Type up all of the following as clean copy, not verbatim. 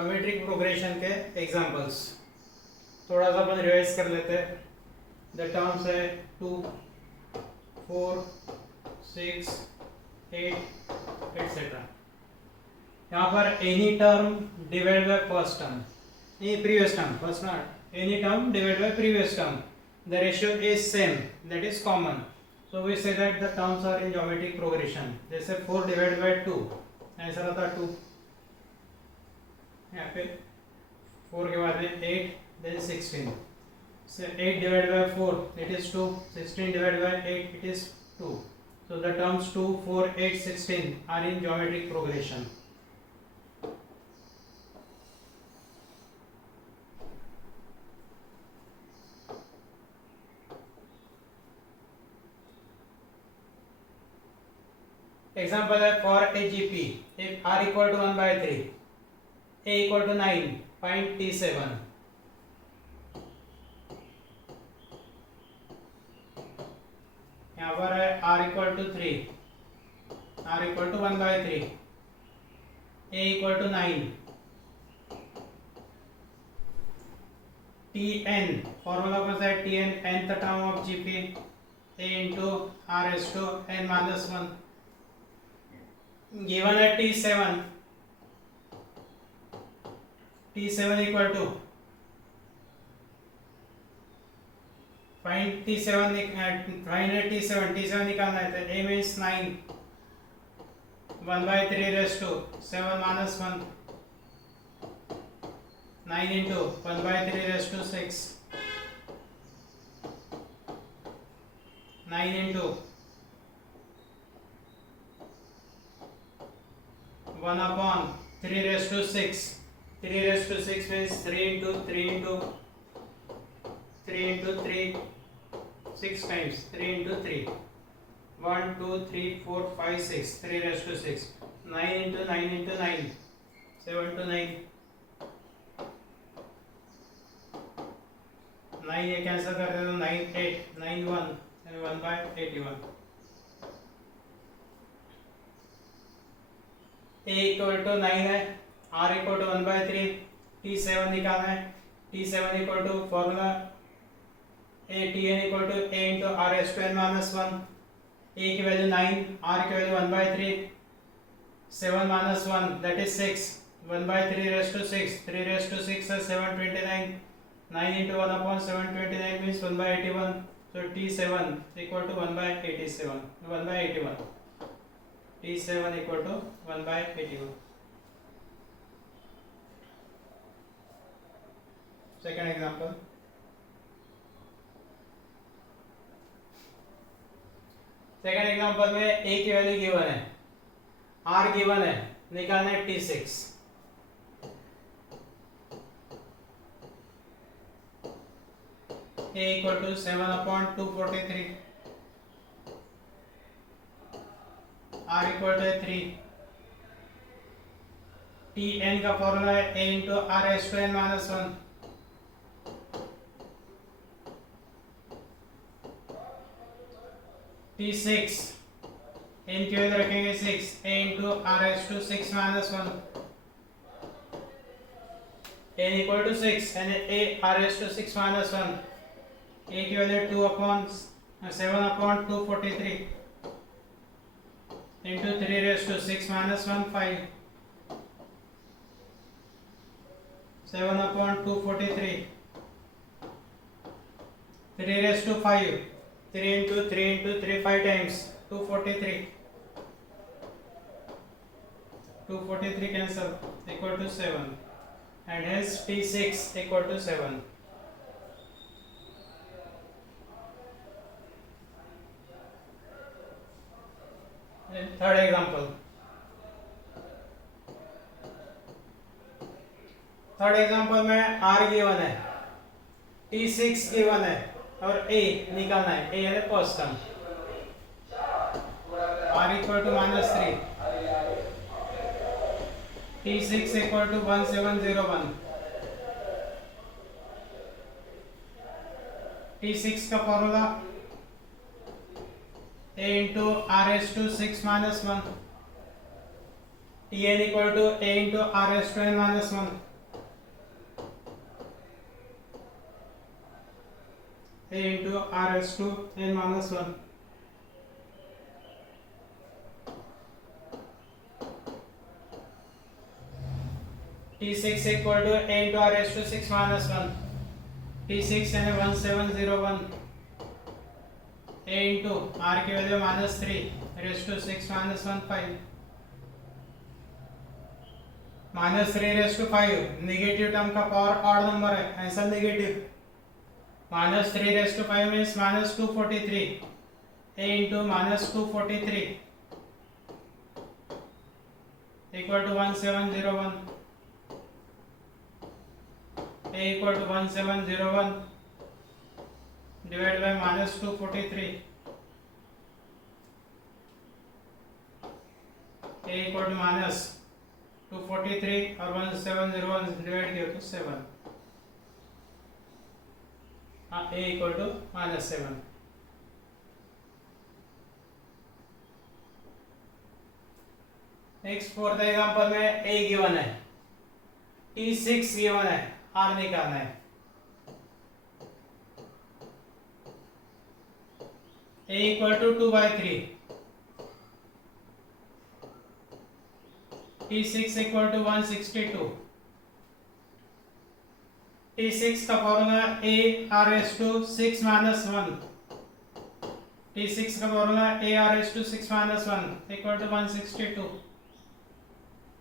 Geometric progression के examples थोड़ा सा अपन रिवाइज कर लेते हैं। द टर्म्स है 2, 4, 6, 8 एटसेट्रा। यहाँ पर any term divide by first term, ये previous term, first not any term divide by previous term, the ratio is same, that is common. So we say that the terms are in geometric progression. जैसे 4 divided by 2 ऐसा रहता 2, यहाँ पे 4 के बाद में 8, then 16. So 8 divided by 4 it is 2, 16 divided by 8 it is 2. So the terms 2, 4, 8, 16 are in geometric progression. Example है for a GP, if r equal to 1 by 3, a equal to 9, find t7. यहाँ पर है r equal to 3, r equal to 1 by 3, a equal to 9, tn, formula was that tn nth term of GP, a into r raised to n minus 1. Given at t7 equal to, find t7 निकालना है तो a means 9, 1 by 3 raised to 7 minus 1, 9 into 1 by 3 raised to 6, 9 into 1 upon 3 raised to 6. 3 raised to 6 means 3 into 3 into 3 into 3, 6 times 3 into 3. 1, 2, 3, 4, 5, 6. 3 raised to 6. 9 into 9 into 9. 7 to 9. 9 ये cancel कर देते हो 9, 8, 9, 1 and 1 by 81. a equal to 9 है, r equal to 1 by 3, t7 निकालना है, t7 equal to formula a tn equal to a into r raised to n minus 1, a की value 9, r की value 1 by 3, 7 minus 1 that is 6, 1 by 3 raised to 6, 3 raised to 6 is 729, 9 into 1 upon 729 means 1 by 81, so t7 equal to 1 by 87, 1 by 81. t7 equal to 1 by 81. Second example. Second example में a की value given है, r given है, निकालना है t6. a equal to 7 upon 243. r equal to 3. tn का formula है a into r raised to n minus 1. t6 n की value रखेंगे 6, a into r raised to 6 minus 1. n equal to 6 and a r raised to 6 minus 1. a की value 2 upon 7 upon 243. into 3 raised to 6 minus 1, 5. 7 upon 243. 3 raised to 5. 3 into 3 into 3, 5 times. 243. 243 cancel. Equal to 7. And hence T6 equal to 7. Third example. Third example में r given है, t6 given है और a निकालना है, a यानी first term, r equal to -3, t6 equal to 1701, t6 का formula a into r raised to 6 minus 1, tn equal to a into r raised to n minus 1. a into r raised to n minus 1. T6 equal to a into r raised to 6 minus 1. T6 यानी 1701 a into r की value -3 raised to 6 minus 1 5. -3 raised to 5 negative term का power odd number है, ऐसा negative. -3 raised to 5 means -243 a into -243 equal to 1701. a equal to 1701 divided by -243. a equal to -243 और 1701 divide किया तो 7. हाँ, a equal to -7. Next fourth example में a given है, T6 given है, r निकालना है. a equal to 2/3. T6 equal to 162. T6 का formula a r raised to 6 minus 1. T6 का formula a r raised to 6 minus 1 equal to 162.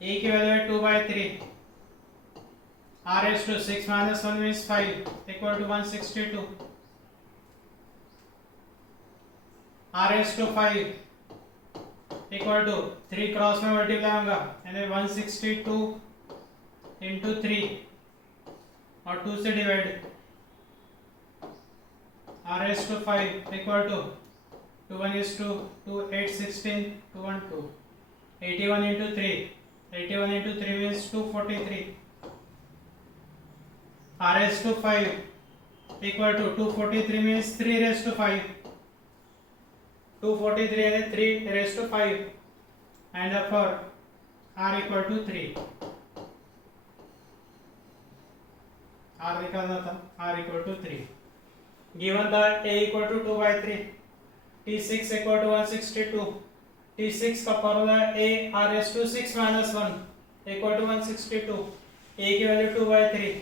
a की value है 2/3. r raised to 6 minus 1 means 5 equal to 162. r raised to 5 equal to 3 cross में multiply होगा यानी 162 into 3 और 2 से divide. r raised to 5 equal to 2 1 is 2 2 8 16 2 1 2 81 into 3 81 into 3 means 243. r raised to 5 equal to 243 means 3 raised to 5. 243 and 3 raised to 5 and therefore r equal to 3. r निकालना था, r equal to 3. Given the a equal to 2/3, T6 equal to 162. T6 का formula a r raised to 6 minus 1 equal to 162. a की value 2/3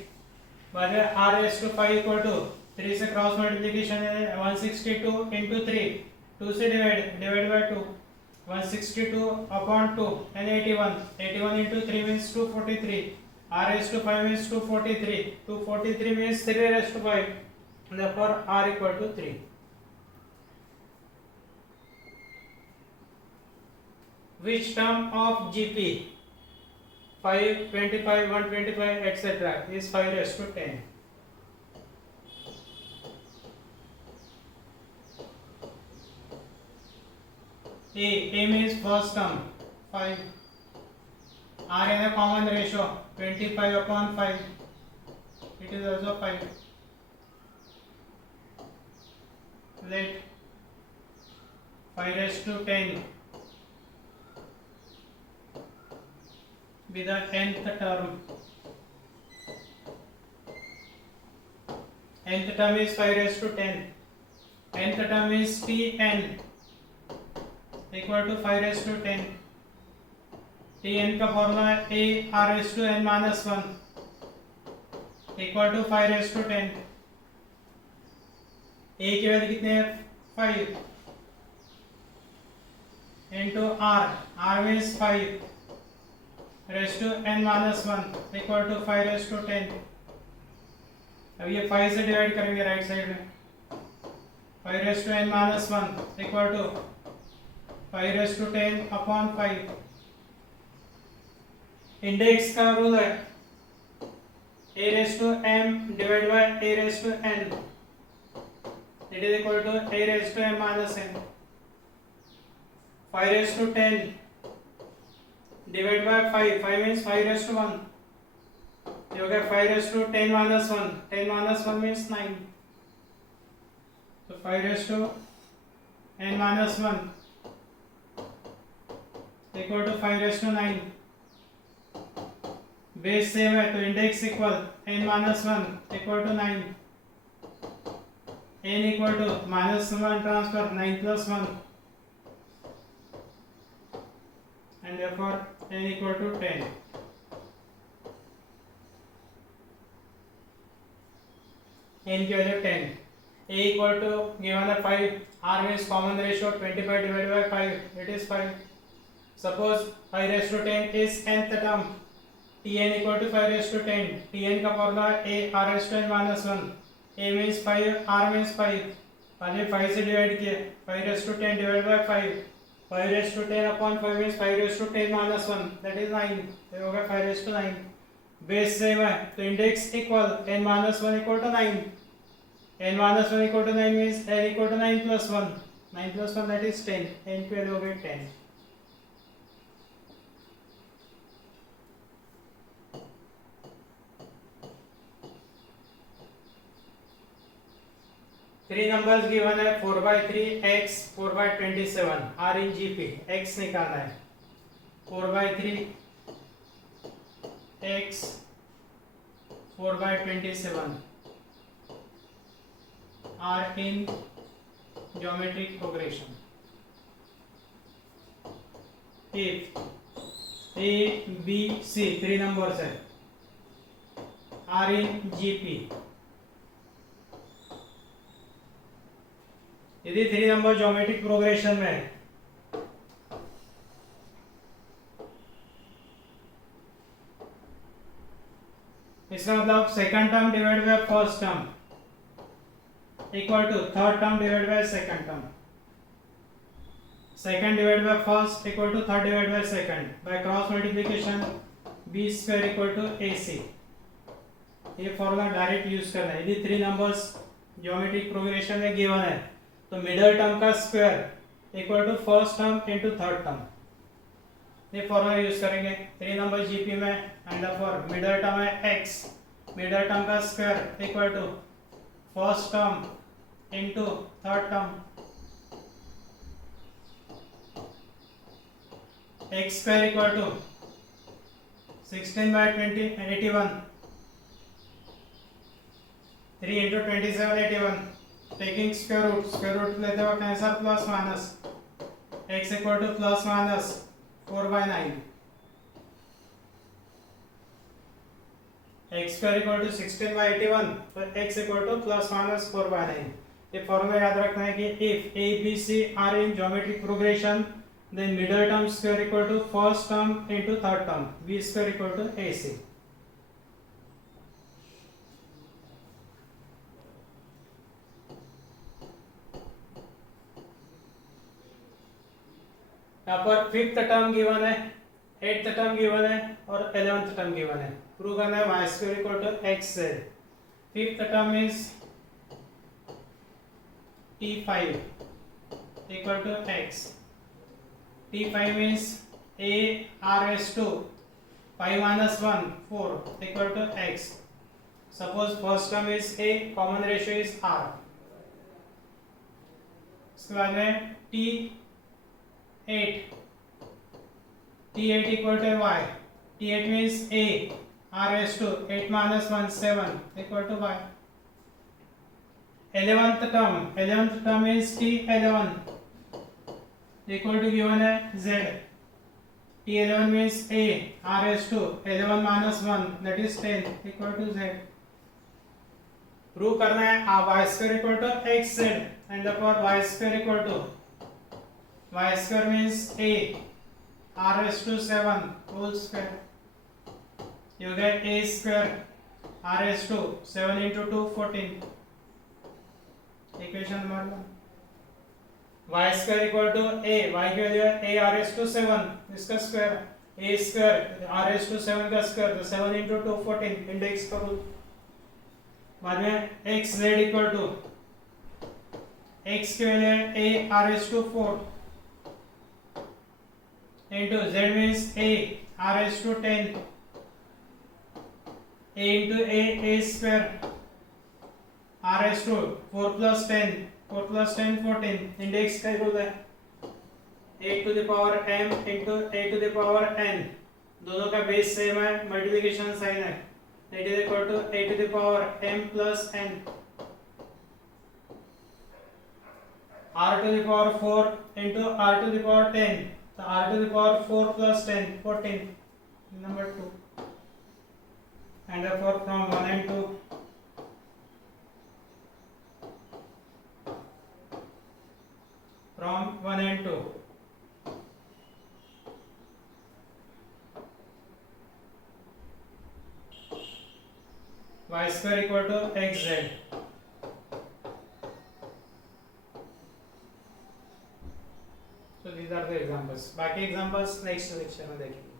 बाद में r raised to 5 equal to 3 से cross multiplication है 162 into 3 2 से divide by 2 162 upon 2 and 81 into 3 means 243. r raised to 5 means 243 means 3 raised to 5 therefore r equal to 3. Which term of GP 5 25 125 etc is 5 raised to 10? A means first term 5. R is a common ratio 25 upon 5. It is also 5. Let 5 raised to 10 be the nth term. Nth term is 5 raised to 10. Nth term is Tn equal to 5 raised to 10. Tn का formula है a r raised to n minus 1 equal to 5 raised to 10. a की value कितने हैं 5 into r means 5 raised to n minus 1 equal to 5 raised to 10. अब ये 5 से divide करेंगे right side में 5 raised to n minus 1 equal to 5 raised to 10 upon 5. Index का rule है a raised to m divided by a raised to n. It is equal to a raised to m minus n. 5 raised to 10 divided by 5. 5 means 5 raised to 1. You get 5 raised to 10 minus 1. 10 minus 1 means 9. So 5 raised to n minus 1 equal to 5 raised to 9. Base same है तो index equal n minus 1 equal to 9. n equal to -1 transfer 9 plus 1 and therefore n equal to 10. n की value 10. a equal to given है 5. r means common ratio 25 divided by 5, it is 5. Suppose 5 raised to 10 is nth term. tn equal to 5 raised to 10. tn का formula a r raised to n minus 1. a means 5, r means 5. पहले 5 से divide किए, 5 raised to 10 divided by 5. 5 raised to 10 upon 5 means 5 raised to 10 minus 1, that is 9. ये होगा 5 raised to 9. Base same है तो index equal n minus 1 equal to 9. n minus 1 equal to 9 means n equal to 9 plus 1. 9 plus 1 that is 10. n की value हो गई 10. Three numbers given है 4 by 3 x 4 by 27 r in GP. x निकालना है 4 by 3 x 4 by 27 r in geometric progression. If a b c 3 numbers है r in GP, यदि 3 number geometric progression में है इसका मतलब second term divide by first term equal to third term divide by second term, second divide by first equal to third divide by second, by cross multiplication b square equal to ac. ये formula direct use करना है. यदि 3 numbers geometric progression में given है तो middle term का square equal to first term into third term. ये formula use करेंगे 3 नंबर जीपी में एंड फॉर मिडल टर्म है x, मिडल टर्म का square equal to first term into third term. x square equal to 16 by 20 81, 3 into 27 81. Taking square root लेते वक्त answer plus minus x equal to plus minus 4 by 9. x square equal to 16 by 81 तो x equal to plus minus 4 by 9. ये formula याद रखना है कि if a b c are in geometric progression then middle term square equal to first term into third term, b square equal to ac. यहाँ पर 5th term given है, 8th term given है और 11th term given है. Prove करना है y square equal to x z. 5th term is t5 equal to x. t5 means a r raised to 5 minus 1 4 equal to x. Suppose first term is a, common ratio is r. इसके बाद में t8 equal to y. t8 means a r raised to 8 minus 1 7 equal to y. 11th term is t11 equal to given है z. t11 means a r raised to 11 minus 1 that is 10 equal to z. Prove करना है y square equal to xz and therefore y square equal to y square means a r raised to 7 whole square. You get a square r raised to 7 into 2 14. Equation number 1. Y square equal to a, y की value है a r raised to 7, इसका square a square r raised to 7 का square तो 7 into 2 14 index करो. बाद में x z equal to x की value है a r raised to 4 into z means a r raised to 10, a into a square r raised to 4 plus 10 14 index का rule है a to the power m into a to the power n. दोनों का base same है, multiplication sign है. it is equal to a to the power m plus n. r to the power 4 into r to the power 10. So r to the power 4 plus 10, 14. Number 2. And therefore from 1 and 2, from 1 and 2, y square equal to xz. So these are the examples. बाकी examples next lecture में देखेंगे.